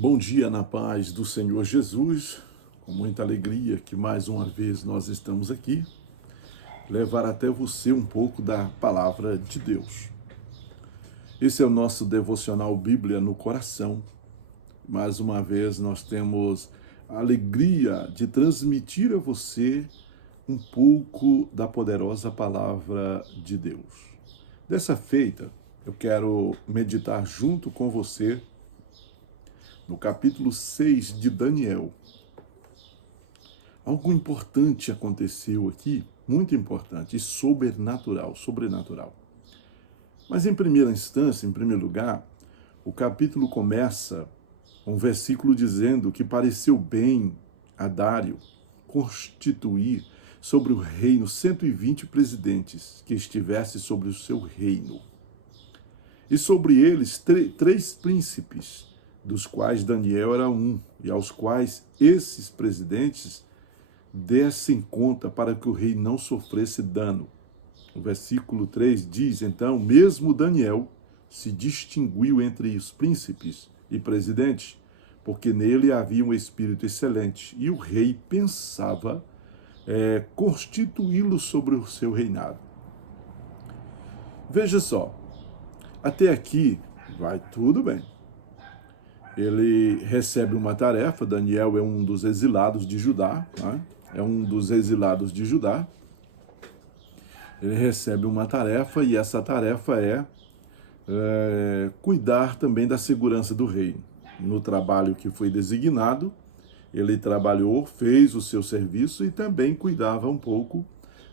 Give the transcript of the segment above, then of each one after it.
Bom dia na paz do Senhor Jesus, com muita alegria que mais uma vez nós estamos aqui, levar até você um pouco da palavra de Deus. Esse é o nosso devocional Bíblia no coração. Mais uma vez nós temos a alegria de transmitir a você um pouco da poderosa palavra de Deus. Dessa feita, eu quero meditar junto com você no capítulo 6 de Daniel. Algo importante aconteceu aqui, muito importante e sobrenatural. Mas em primeira instância, em primeiro lugar, o capítulo começa com um versículo dizendo que pareceu bem a Dário constituir sobre o reino 120 presidentes que estivessem sobre o seu reino. E sobre eles três príncipes, dos quais Daniel era um, e aos quais esses presidentes dessem conta para que o rei não sofresse dano. O versículo 3 diz, então, mesmo Daniel se distinguiu entre os príncipes e presidentes, porque nele havia um espírito excelente, e o rei pensava constituí-lo sobre o seu reinado. Veja só, até aqui vai tudo bem. Ele recebe uma tarefa, Daniel é um dos exilados de Judá, né? Ele recebe uma tarefa e essa tarefa é cuidar também da segurança do reino. No trabalho que foi designado, ele trabalhou, fez o seu serviço e também cuidava um pouco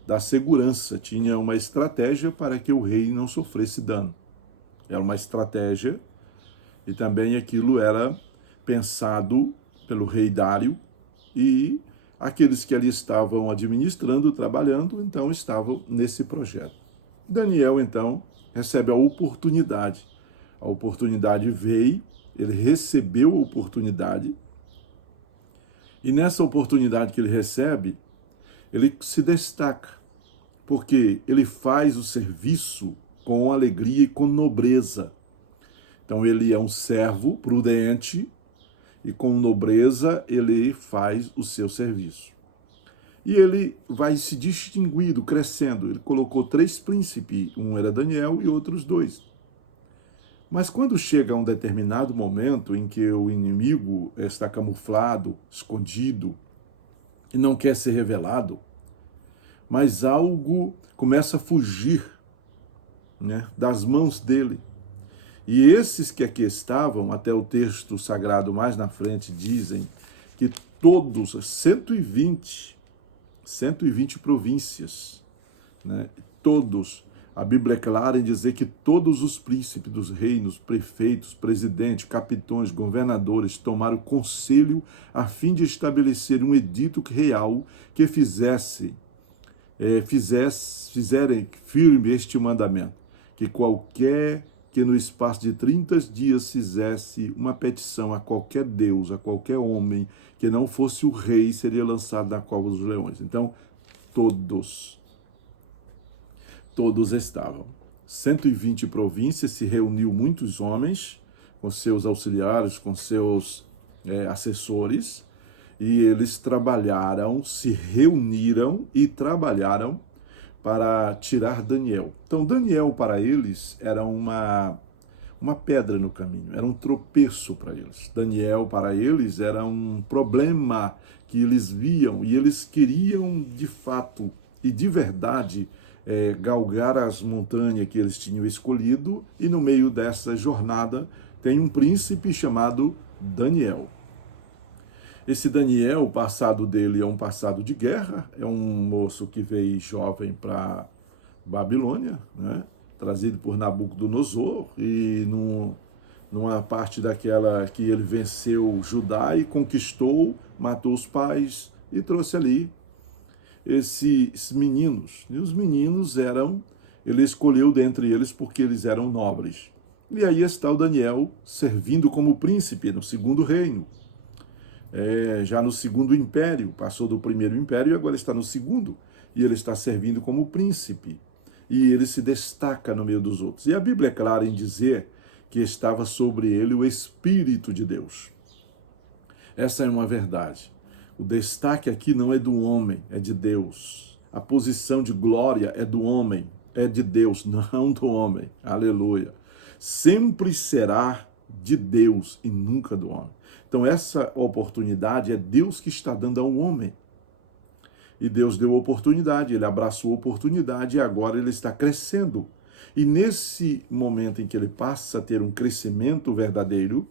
da segurança. Tinha uma estratégia para que o rei não sofresse dano. Era uma estratégia e também aquilo era pensado pelo rei Dário e aqueles que ali estavam administrando, trabalhando, então estavam nesse projeto. Daniel, então, recebe a oportunidade. A oportunidade veio, ele recebeu a oportunidade e nessa oportunidade que ele recebe, ele se destaca, porque ele faz o serviço com alegria e com nobreza. Então ele é um servo prudente e com nobreza ele faz o seu serviço. E ele vai se distinguindo, crescendo. Ele colocou 3 príncipes, um era Daniel e outros 2. Mas quando chega a um determinado momento em que o inimigo está camuflado, escondido e não quer ser revelado, mas algo começa a fugir, né, das mãos dele. E esses que aqui estavam, até o texto sagrado mais na frente, dizem que todos, 120 províncias, né, todos, a Bíblia é clara em dizer que todos os príncipes dos reinos, prefeitos, presidentes, capitões, governadores tomaram conselho a fim de estabelecer um edito real que fizerem firme este mandamento, que qualquer que no espaço de 30 dias fizesse uma petição a qualquer deus, a qualquer homem, que não fosse o rei, seria lançado na cova dos leões. Então, todos estavam. 120 províncias, se reuniu muitos homens, com seus auxiliares, com seus assessores, e eles trabalharam, se reuniram e trabalharam para tirar Daniel. Então, Daniel, para eles, era uma pedra no caminho, era um tropeço para eles. Daniel, para eles, era um problema que eles viam e eles queriam, de fato e de verdade, galgar as montanhas que eles tinham escolhido, e no meio dessa jornada tem um príncipe chamado Daniel. Esse Daniel, o passado dele é um passado de guerra, é um moço que veio jovem para Babilônia, né? Trazido por Nabucodonosor, e numa parte daquela que ele venceu Judá e conquistou, matou os pais e trouxe ali esses meninos. E os meninos ele escolheu dentre eles porque eles eram nobres. E aí está o Daniel servindo como príncipe no segundo reino. Já no segundo império, passou do primeiro império e agora está no segundo, e ele está servindo como príncipe, e ele se destaca no meio dos outros. E a Bíblia é clara em dizer que estava sobre ele o Espírito de Deus. Essa é uma verdade. O destaque aqui não é do homem, é de Deus. A posição de glória é do homem, é de Deus, não do homem. Aleluia. Sempre será de Deus e nunca do homem. Então essa oportunidade é Deus que está dando ao homem. E Deus deu oportunidade, ele abraçou a oportunidade e agora ele está crescendo. E nesse momento em que ele passa a ter um crescimento verdadeiro,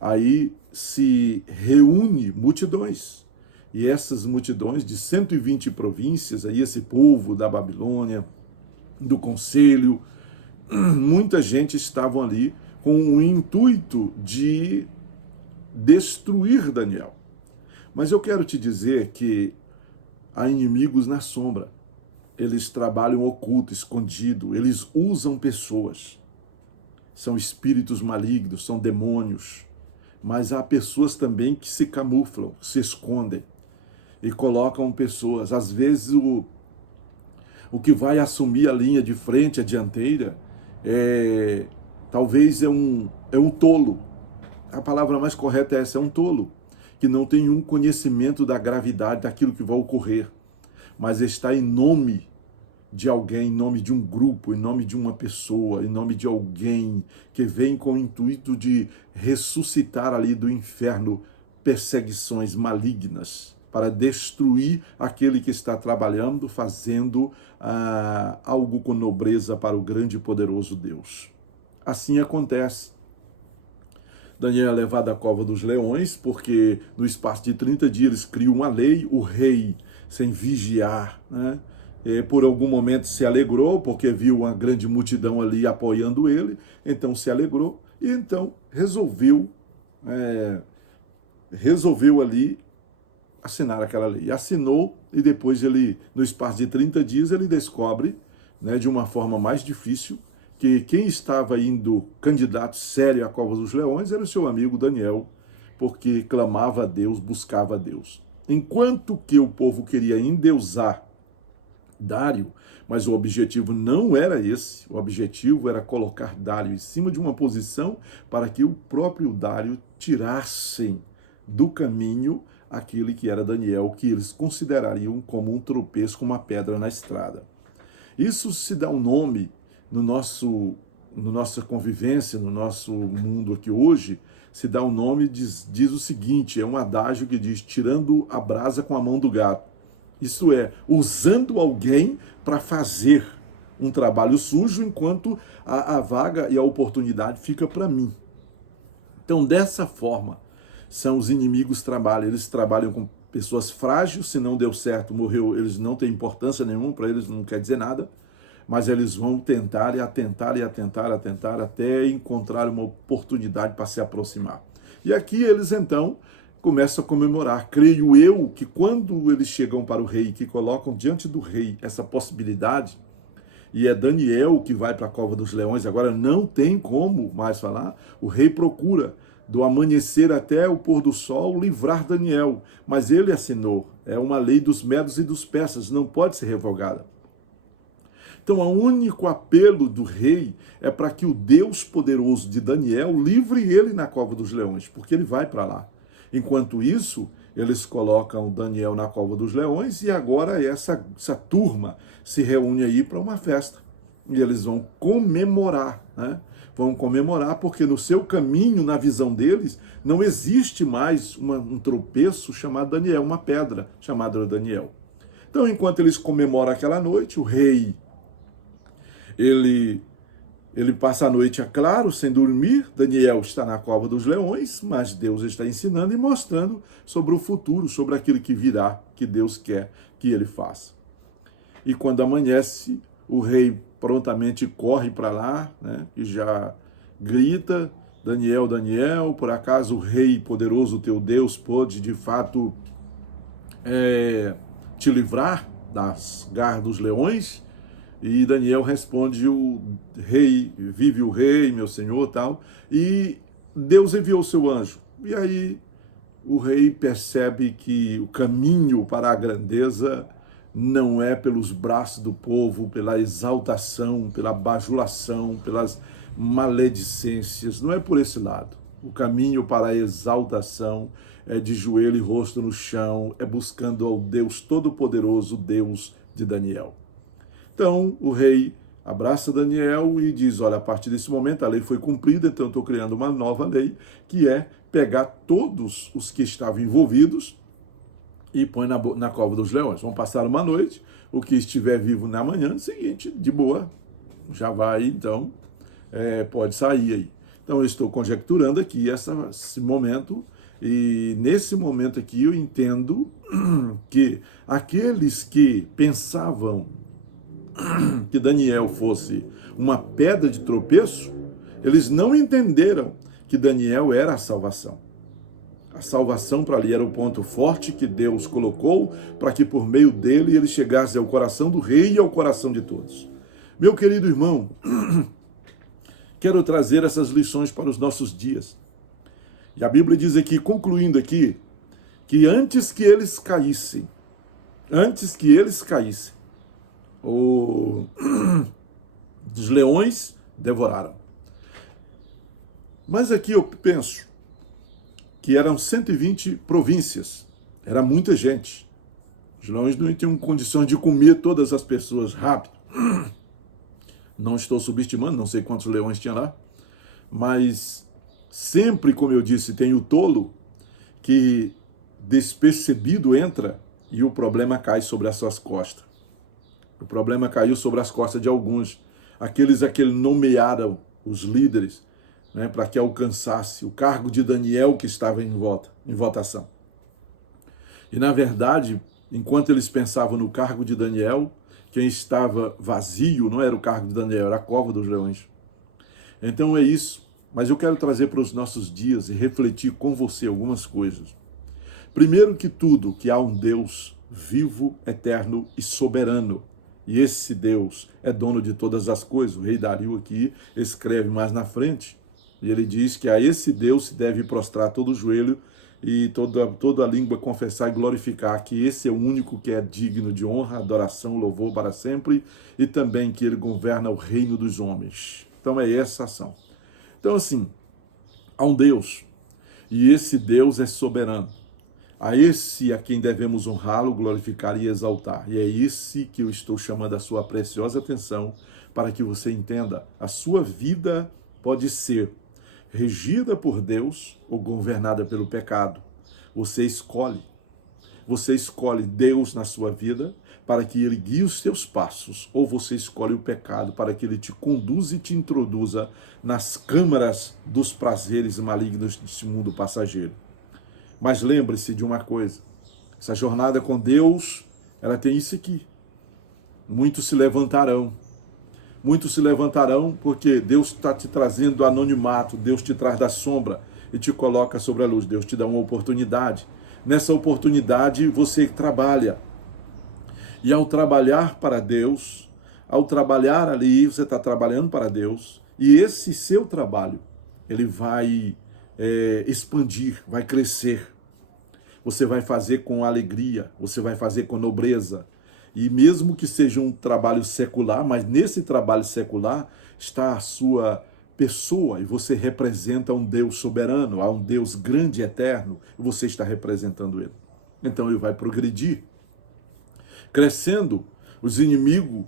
aí se reúne multidões. E essas multidões de 120 províncias, aí esse povo da Babilônia, do conselho, muita gente estavam ali com o intuito de destruir Daniel. Mas eu quero te dizer que há inimigos na sombra. Eles trabalham oculto, escondido, eles usam pessoas. São espíritos malignos, são demônios. Mas há pessoas também que se camuflam, se escondem e colocam pessoas. Às vezes o que vai assumir a linha de frente, a dianteira, talvez é um tolo. A palavra mais correta é essa, é um tolo, que não tem um conhecimento da gravidade daquilo que vai ocorrer, mas está em nome de alguém, em nome de um grupo, em nome de uma pessoa, em nome de alguém que vem com o intuito de ressuscitar ali do inferno perseguições malignas para destruir aquele que está trabalhando, fazendo algo com nobreza para o grande e poderoso Deus. Assim acontece. Daniel é levado à cova dos leões, porque no espaço de 30 dias eles criam uma lei, o rei, sem vigiar, né? Por algum momento se alegrou, porque viu uma grande multidão ali apoiando ele, então se alegrou, e então resolveu ali assinar aquela lei. Assinou, e depois ele, no espaço de 30 dias, ele descobre, né, de uma forma mais difícil, que quem estava indo candidato sério à cova dos leões era o seu amigo Daniel, porque clamava a Deus, buscava a Deus. Enquanto que o povo queria endeusar Dário, mas o objetivo não era esse, o objetivo era colocar Dário em cima de uma posição para que o próprio Dário tirassem do caminho aquele que era Daniel, que eles considerariam como um tropeço, como uma pedra na estrada. Isso se dá um nome no nossa convivência, no nosso mundo aqui hoje, se dá um nome, diz o seguinte, é um adágio que diz, tirando a brasa com a mão do gato. Isso é, usando alguém para fazer um trabalho sujo, enquanto a vaga e a oportunidade fica para mim. Então, dessa forma, são os inimigos trabalham. Eles trabalham com pessoas frágeis, se não deu certo, morreu, eles não têm importância nenhuma, para eles não quer dizer nada, mas eles vão tentar e atentar até encontrar uma oportunidade para se aproximar. E aqui eles então começam a comemorar. Creio eu que quando eles chegam para o rei, que colocam diante do rei essa possibilidade, e é Daniel que vai para a cova dos leões, agora não tem como mais falar, o rei procura do amanhecer até o pôr do sol livrar Daniel, mas ele assinou, é uma lei dos medos e dos persas, não pode ser revogada. Então, o único apelo do rei é para que o Deus poderoso de Daniel livre ele na cova dos leões, porque ele vai para lá. Enquanto isso, eles colocam Daniel na cova dos leões e agora essa turma se reúne aí para uma festa. E eles vão comemorar, né? Vão comemorar porque no seu caminho, na visão deles, não existe mais um tropeço chamado Daniel, uma pedra chamada Daniel. Então, enquanto eles comemoram aquela noite, o rei, ele passa a noite, é claro, sem dormir. Daniel está na cova dos leões, mas Deus está ensinando e mostrando sobre o futuro, sobre aquilo que virá, que Deus quer que ele faça. E quando amanhece, o rei prontamente corre para lá, né, e já grita, Daniel, Daniel, por acaso o rei poderoso, teu Deus, pode de fato te livrar das garras dos leões? E Daniel responde, o rei, vive o rei, meu senhor, tal. E Deus enviou o seu anjo. E aí o rei percebe que o caminho para a grandeza não é pelos braços do povo, pela exaltação, pela bajulação, pelas maledicências, não é por esse lado. O caminho para a exaltação é de joelho e rosto no chão, é buscando ao Deus Todo-Poderoso, Deus de Daniel. Então, o rei abraça Daniel e diz, olha, a partir desse momento a lei foi cumprida, então eu estou criando uma nova lei, que é pegar todos os que estavam envolvidos e põe na cova dos leões. Vão passar uma noite, o que estiver vivo na manhã seguinte, de boa, já vai, então, pode sair aí. Então, eu estou conjecturando aqui esse momento, e nesse momento aqui eu entendo que aqueles que pensavam que Daniel fosse uma pedra de tropeço, eles não entenderam que Daniel era a salvação. A salvação para ali era o ponto forte que Deus colocou para que por meio dele ele chegasse ao coração do rei e ao coração de todos. Meu querido irmão, quero trazer essas lições para os nossos dias. E a Bíblia diz aqui, concluindo aqui, que antes que eles caíssem, os leões devoraram. Mas aqui eu penso que eram 120 províncias, era muita gente. Os leões não tinham condições de comer todas as pessoas rápido. Não estou subestimando, não sei quantos leões tinha lá, mas sempre, como eu disse, tem o tolo que despercebido entra e o problema cai sobre as suas costas. O problema caiu sobre as costas de alguns, aqueles a que ele nomearam os líderes, né, para que alcançasse o cargo de Daniel que estava em votação. E na verdade, enquanto eles pensavam no cargo de Daniel, quem estava vazio não era o cargo de Daniel, era a cova dos leões. Então é isso. Mas eu quero trazer para os nossos dias e refletir com você algumas coisas. Primeiro que tudo, que há um Deus vivo, eterno e soberano. E esse Deus é dono de todas as coisas. O rei Dario aqui escreve mais na frente. E ele diz que a esse Deus se deve prostrar todo o joelho e toda a língua confessar e glorificar que esse é o único que é digno de honra, adoração, louvor para sempre, e também que ele governa o reino dos homens. Então é essa ação. Então assim, há um Deus, e esse Deus é soberano. A esse a quem devemos honrá-lo, glorificar e exaltar. E é esse que eu estou chamando a sua preciosa atenção, para que você entenda, a sua vida pode ser regida por Deus ou governada pelo pecado. Você escolhe Deus na sua vida para que ele guie os seus passos, ou você escolhe o pecado para que ele te conduza e te introduza nas câmaras dos prazeres malignos deste mundo passageiro. Mas lembre-se de uma coisa, essa jornada com Deus, ela tem isso aqui. Muitos se levantarão porque Deus está te trazendo anonimato, Deus te traz da sombra e te coloca sobre a luz. Deus te dá uma oportunidade. Nessa oportunidade você trabalha. E ao trabalhar para Deus, ao trabalhar ali, você está trabalhando para Deus, e esse seu trabalho, ele vai expandir, vai crescer. Você vai fazer com alegria, você vai fazer com nobreza. E mesmo que seja um trabalho secular, mas nesse trabalho secular está a sua pessoa, e você representa um Deus soberano, há um Deus grande e eterno, e você está representando ele. Então ele vai progredir, crescendo. Os inimigos,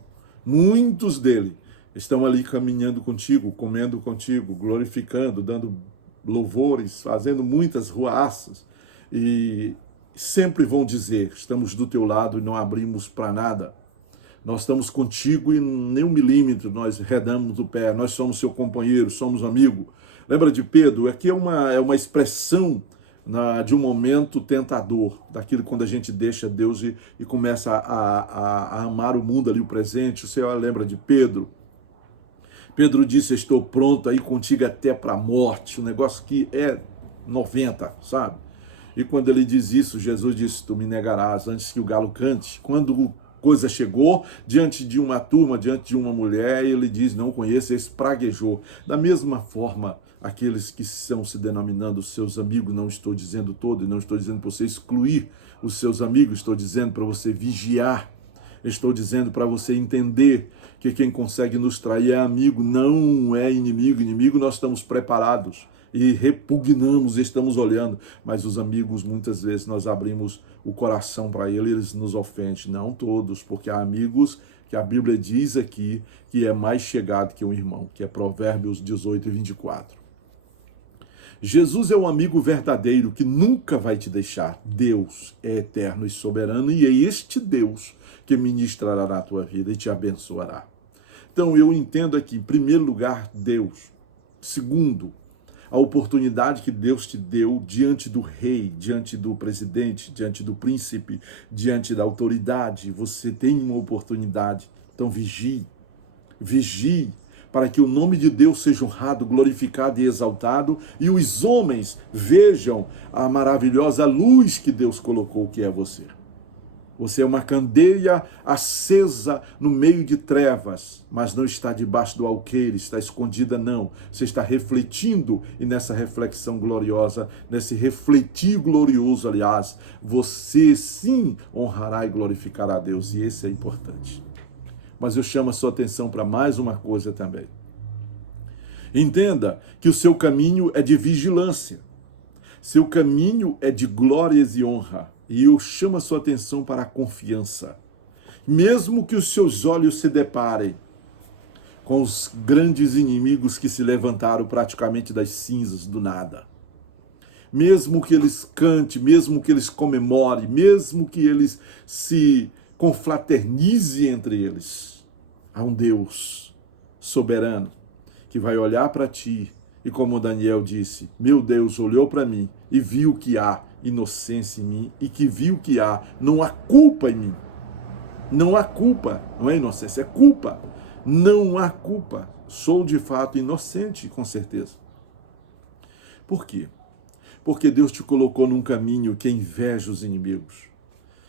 muitos dele, estão ali caminhando contigo, comendo contigo, glorificando, dando louvores, fazendo muitas ruaças, e sempre vão dizer, estamos do teu lado e não abrimos para nada. Nós estamos contigo e nem 1 milímetro nós redamos o pé, nós somos seu companheiro, somos amigo. Lembra de Pedro? Aqui é uma expressão de um momento tentador, daquilo quando a gente deixa Deus e começa a amar o mundo ali, o presente. Você lembra de Pedro? Pedro disse, estou pronto aí contigo até para a morte, um negócio que é 90, sabe? E quando ele diz isso, Jesus disse, tu me negarás antes que o galo cante. Quando coisa chegou diante de uma turma, diante de uma mulher, ele diz, não conheço, esse praguejou. Da mesma forma, aqueles que estão se denominando seus amigos, não estou dizendo todo, não estou dizendo para você excluir os seus amigos, estou dizendo para você vigiar, estou dizendo para você entender que quem consegue nos trair é amigo, não é inimigo. Inimigo nós estamos preparados. e repugnamos, estamos olhando, mas os amigos, muitas vezes, nós abrimos o coração para eles nos ofendem. Não todos, porque há amigos que a Bíblia diz aqui que é mais chegado que um irmão, que é Provérbios 18:24. Jesus é um amigo verdadeiro que nunca vai te deixar. Deus é eterno e soberano e é este Deus que ministrará na tua vida e te abençoará. Então eu entendo aqui, em primeiro lugar, Deus. Segundo, a oportunidade que Deus te deu diante do rei, diante do presidente, diante do príncipe, diante da autoridade. Você tem uma oportunidade. Então vigie, vigie, para que o nome de Deus seja honrado, glorificado e exaltado, e os homens vejam a maravilhosa luz que Deus colocou, que é você. Você é uma candeia acesa no meio de trevas, mas não está debaixo do alqueire, está escondida não. Você está refletindo, e nessa reflexão gloriosa, nesse refletir glorioso, aliás, você sim honrará e glorificará a Deus, e esse é importante. Mas eu chamo a sua atenção para mais uma coisa também. Entenda que o seu caminho é de vigilância. Seu caminho é de glórias e honra. E eu chamo a sua atenção para a confiança. Mesmo que os seus olhos se deparem com os grandes inimigos que se levantaram praticamente das cinzas do nada. Mesmo que eles cantem, mesmo que eles comemorem, mesmo que eles se confraternize entre eles. Há um Deus soberano que vai olhar para ti e, como Daniel disse, meu Deus olhou para mim e viu que há inocência em mim e que viu que não há culpa em mim. Não há culpa, não é inocência, é culpa. Não há culpa. Sou de fato inocente, com certeza. Por quê? Porque Deus te colocou num caminho que inveja os inimigos.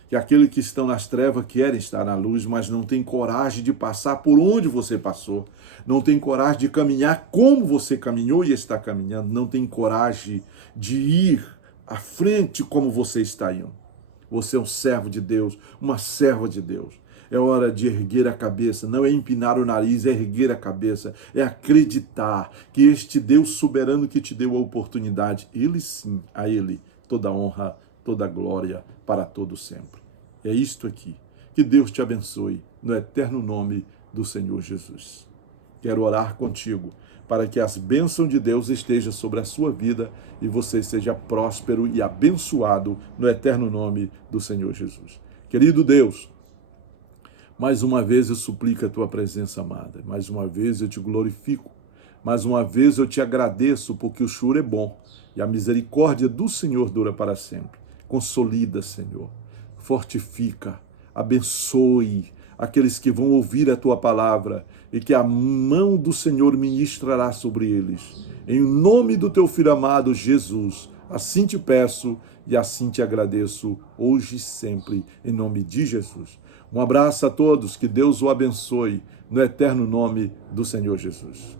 Que aqueles que estão nas trevas querem estar na luz, mas não tem coragem de passar por onde você passou. Não tem coragem de caminhar como você caminhou e está caminhando. Não tem coragem de ir à frente como você está indo. Você é um servo de Deus, uma serva de Deus. É hora de erguer a cabeça, não é empinar o nariz, é erguer a cabeça, é acreditar que este Deus soberano que te deu a oportunidade, ele sim, a ele, toda honra, toda glória para todo sempre. É isto aqui. Que Deus te abençoe no eterno nome do Senhor Jesus. Quero orar contigo para que as bênçãos de Deus estejam sobre a sua vida e você seja próspero e abençoado no eterno nome do Senhor Jesus. Querido Deus, mais uma vez eu suplico a tua presença amada, mais uma vez eu te glorifico, mais uma vez eu te agradeço porque o Senhor é bom e a misericórdia do Senhor dura para sempre. Consolida, Senhor, fortifica, abençoe aqueles que vão ouvir a tua palavra e que a mão do Senhor ministrará sobre eles. Em nome do teu Filho amado Jesus, assim te peço e assim te agradeço hoje e sempre, em nome de Jesus. Um abraço a todos, que Deus o abençoe, no eterno nome do Senhor Jesus.